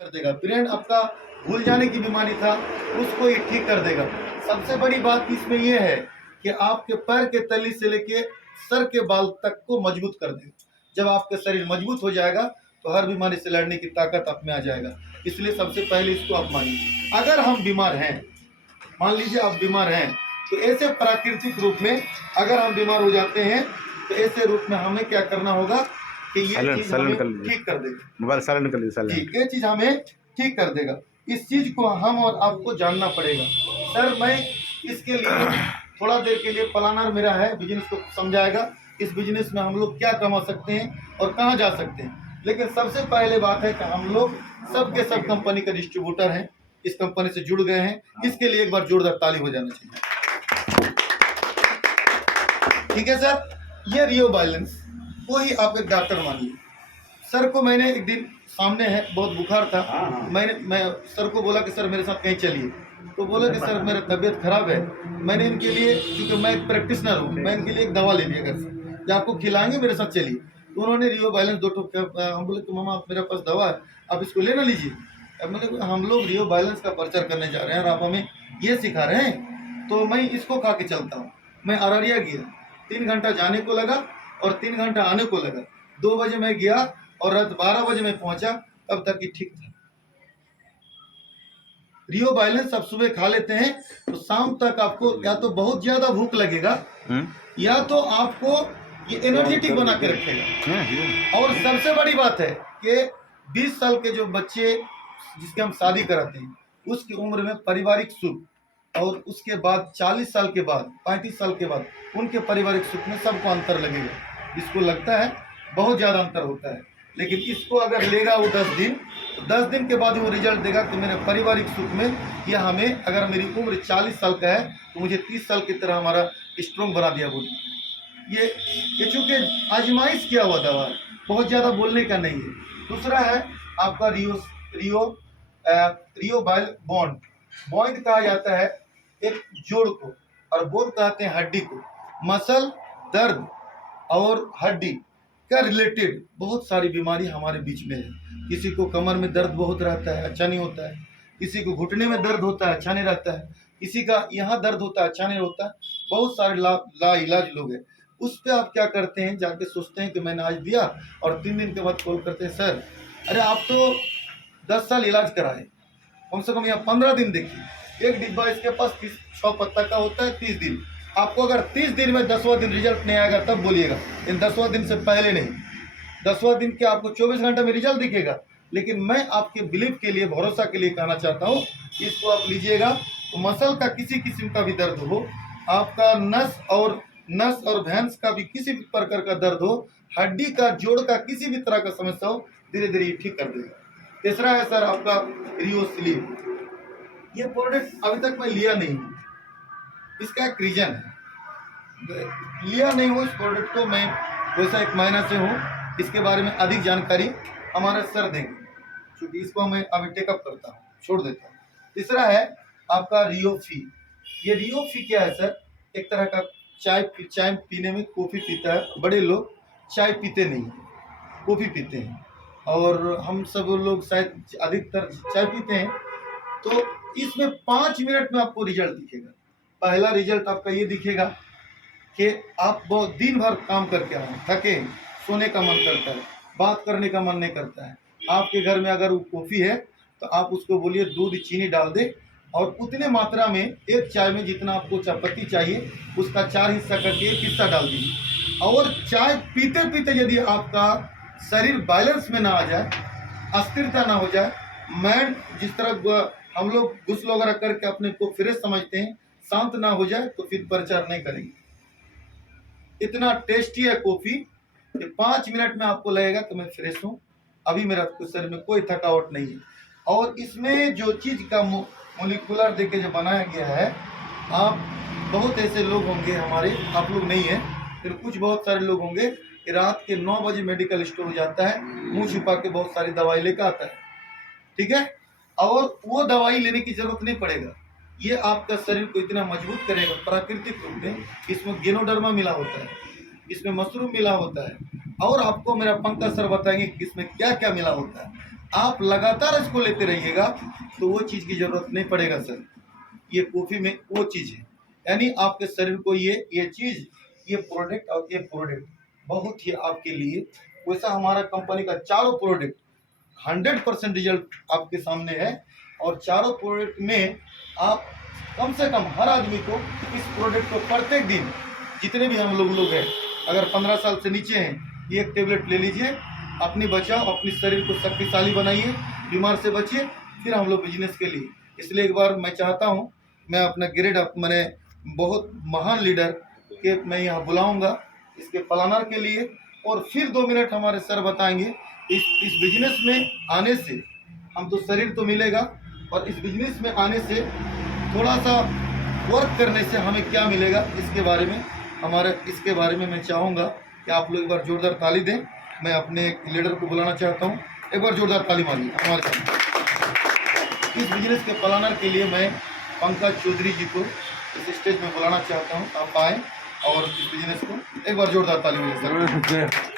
कर देगा। ब्रेन आपका भूल जाने की बीमारी था, उसको ये ठीक कर देगा। सबसे बड़ी बात इसमें यह है कि आपके पैर के तली से लेके सर के बाल तक को मजबूत कर देगा। जब आपका शरीर मजबूत हो जाएगा तो हर बीमारी से लड़ने की ताकत आप में आ जाएगा। इसलिए सबसे पहले इसको आप मानिए। अगर हम बीमार हैं, मान लीजिए आप बीमार हैं, तो ऐसे प्राकृतिक रूप में अगर हम बीमार हो जाते हैं तो ऐसे रूप में हमें क्या करना होगा कि ये चीज हमें ठीक कर देगा। मोबाइल साइलेंट कर लीजिए, जी, ये चीज हमें ठीक कर देगा। इस चीज को हम और आपको जानना पड़ेगा। सर मैं इसके लिए थोड़ा देर के लिए प्लानर मेरा है, बिजनेस को समझाएगा। इस बिजनेस में हम लोग क्या कमा सकते हैं और कहाँ जा सकते हैं। लेकिन सबसे पहले बात है कि हम लोग सब के सब कंपनी का डिस्ट्रीब्यूटर हैं, इस कंपनी से जुड़ गए हैं। इसके लिए एक बार जोरदार ताली हो जाना चाहिए। ठीक है सर, ये रियो बैलेंस को ही आप एक डॉक्टर मानिए। सर को मैंने एक दिन सामने है, बहुत बुखार था, मैं सर को बोला कि सर मेरे साथ कहीं चलिए। तो बोला कि सर मेरा तबीयत खराब है। मैंने इनके लिए, क्योंकि मैं एक प्रैक्टिशनर हूँ, मैं इनके लिए एक दवा ले लिया घर से कि आपको खिलाएंगे, मेरे साथ चलिए। तो उन्होंने रियो बैलेंस 2 ठोक, हम बोले कि मामा आप मेरे पास दवा है, आप इसको ले ना लीजिए। अब मैंने, हम लोग रियो बैलेंस का प्रचार करने जा रहे हैं और आप हमें ये सिखा रहे हैं, तो मैं इसको खा के चलता हूँ। मैं अररिया गया, 3 घंटा जाने को लगा और 3 घंटा आने को लगा। 2 बजे मैं गया और रात 12 बजे मैं पहुंचा, तब तक ही ठीक था। रियो बैलेंस आप सुबह खा लेते हैं तो शाम तक आपको या तो बहुत ज्यादा भूख लगेगा या तो आपको ये एनर्जेटिक बना के रखेगा। और सबसे बड़ी बात है कि 20 साल के जो बच्चे जिसके हम शादी कराते हैं, उसकी उम्र में पारिवारिक सुख, और उसके बाद 40 साल के बाद, 35 साल के बाद उनके पारिवारिक सुख में सबको अंतर लगेगा। इसको लगता है बहुत ज़्यादा अंतर होता है, लेकिन इसको अगर लेगा वो 10 दिन, तो 10 दिन के बाद वो रिजल्ट देगा कि मेरे पारिवारिक सुख में यह हमें, अगर मेरी उम्र 40 साल का है तो मुझे 30 साल की तरह हमारा स्ट्रॉन्ग बना दिया बोली। ये चूँकि आजमाइश किया हुआ दवा, बहुत ज़्यादा बोलने का नहीं है। दूसरा है आपका रियो बाइल बॉन्ड। बॉन्ड कहा जाता है एक जोड़ को, और बोन कहते हैं हड्डी को। मसल, दर्द और हड्डी का रिलेटेड बहुत सारी बीमारी हमारे बीच में है। किसी को कमर में दर्द बहुत रहता है, अच्छा नहीं होता है। किसी को घुटने में दर्द होता है, अच्छा नहीं रहता है। किसी का यहाँ दर्द होता है, अच्छा नहीं होता है। बहुत सारे ला इलाज लोग हैं। उस पर आप क्या करते हैं, जाके सोचते हैं कि मैंने आज दिया, और 3 दिन के बाद कॉल करते हैं, सर अरे आप तो 10 साल इलाज कराए, कम से कम यहाँ 15 दिन देखिए। एक डिब्बा इसके पास 6 पत्ता का होता है, 30 दिन। आपको अगर 30 दिन में 10वां दिन रिजल्ट नहीं आएगा तब बोलिएगा, इन 10वां दिन से पहले नहीं। 10वां दिन के आपको 24 घंटे में रिजल्ट दिखेगा। लेकिन मैं आपके बिलीफ के लिए, भरोसा के लिए कहना चाहता हूँ कि इसको आप लीजिएगा। तो मसल का किसी किस्म का भी दर्द हो, आपका नस और भैंस का भी किसी भी प्रकार का दर्द हो, हड्डी का, जोड़ का किसी भी तरह का समस्या हो, धीरे धीरे ये ठीक कर देगा। तीसरा है सर आपका रियो स्लीप। ये प्रोडक्ट अभी तक मैं लिया नहीं हूँ, इसका एक रीजन है, लिया नहीं हूँ इस प्रोडक्ट को। मैं वैसा 1 महीना से हूँ, इसके बारे में अधिक जानकारी हमारे सर देंगे, क्योंकि इसको मैं अभी टेकअप करता हूँ, छोड़ देता हूँ। तीसरा है आपका रियोफी। ये रियोफी क्या है सर, एक तरह का चाय पीने में, कॉफ़ी पीता है, बड़े लोग चाय पीते नहीं, कॉफ़ी पीते हैं, और हम सब लोग शायद अधिकतर चाय पीते हैं। तो इसमें 5 मिनट में आपको रिजल्ट दिखेगा। पहला रिजल्ट आपका ये दिखेगा कि आप बहुत दिन भर काम करके आए, थके, सोने का मन करता है, बात करने का मन नहीं करता है। आपके घर में अगर वो कॉफ़ी है तो आप उसको बोलिए दूध चीनी डाल दे, और उतने मात्रा में, एक चाय में जितना आपको चायपत्ती चाहिए उसका 4 हिस्सा करके 1 हिस्सा डाल दीजिए। और चाय पीते पीते यदि आपका शरीर बैलेंस में ना आ जाए, अस्थिरता ना हो जाए, माइंड जिस तरह हम लोग गुस्ल वगैरह करके अपने को फ्रेश समझते हैं, शांत ना हो जाए, तो फिर प्रचार नहीं करेंगे। इतना टेस्टी है कॉफ़ी कि 5 मिनट में आपको लगेगा कि मैं फ्रेश हूँ, अभी मेरा शरीर में कोई थकावट नहीं है। और इसमें जो चीज़ का मोलिकुलर देके जो बनाया गया है, आप बहुत ऐसे लोग होंगे हमारे, आप लोग नहीं हैं, फिर कुछ बहुत सारे लोग होंगे कि रात के 9 बजे मेडिकल स्टोर हो जाता है, मुँह छुपा के बहुत सारी दवाई लेकर आता है, ठीक है, और वो दवाई लेने की जरूरत नहीं पड़ेगा। ये आपका शरीर को इतना मजबूत करेगा प्राकृतिक रूप में। इसमें गेनोडर्मा मिला होता है, इसमें मशरूम मिला होता है, और आपको मेरा पंकज सर बताएंगे कि इसमें क्या क्या मिला होता है। आप लगातार इसको लेते रहिएगा तो वो चीज़ की ज़रूरत नहीं पड़ेगा सर। ये कॉफ़ी में वो चीज़ है, यानी आपके शरीर को ये चीज़, ये प्रोडक्ट और ये प्रोडक्ट बहुत ही आपके लिए, वैसा हमारा कंपनी का चारों प्रोडक्ट 100% रिजल्ट आपके सामने है। और चारों प्रोडक्ट में आप कम से कम हर आदमी को इस प्रोडक्ट को प्रत्येक दिन, जितने भी हम लोग हैं, अगर 15 साल से नीचे हैं, ये एक टेबलेट ले लीजिए, अपनी बचाओ, अपने शरीर को शक्तिशाली बनाइए, बीमार से बचिए, फिर हम लोग बिजनेस के लिए। इसलिए एक बार मैं चाहता हूँ, मैं अपना ग्रेड मैंने बहुत महान लीडर के मैं यहाँ बुलाऊंगा इसके प्लानर के लिए, और फिर 2 मिनट हमारे सर बताएंगे इस बिजनेस में आने से हम तो शरीर तो मिलेगा, और इस बिजनेस में आने से थोड़ा सा वर्क करने से हमें क्या मिलेगा, इसके बारे में मैं चाहूँगा कि आप लोग एक बार जोरदार ताली दें। मैं अपने लीडर को बुलाना चाहता हूँ, एक बार जोरदार ताली मारिए हमारे साथ। इस बिजनेस के प्लानर के लिए मैं पंकज चौधरी जी को इस स्टेज में बुलाना चाहता हूँ। आप आएँ और इस बिजनेस को एक बार जोरदार ताली मिले सर।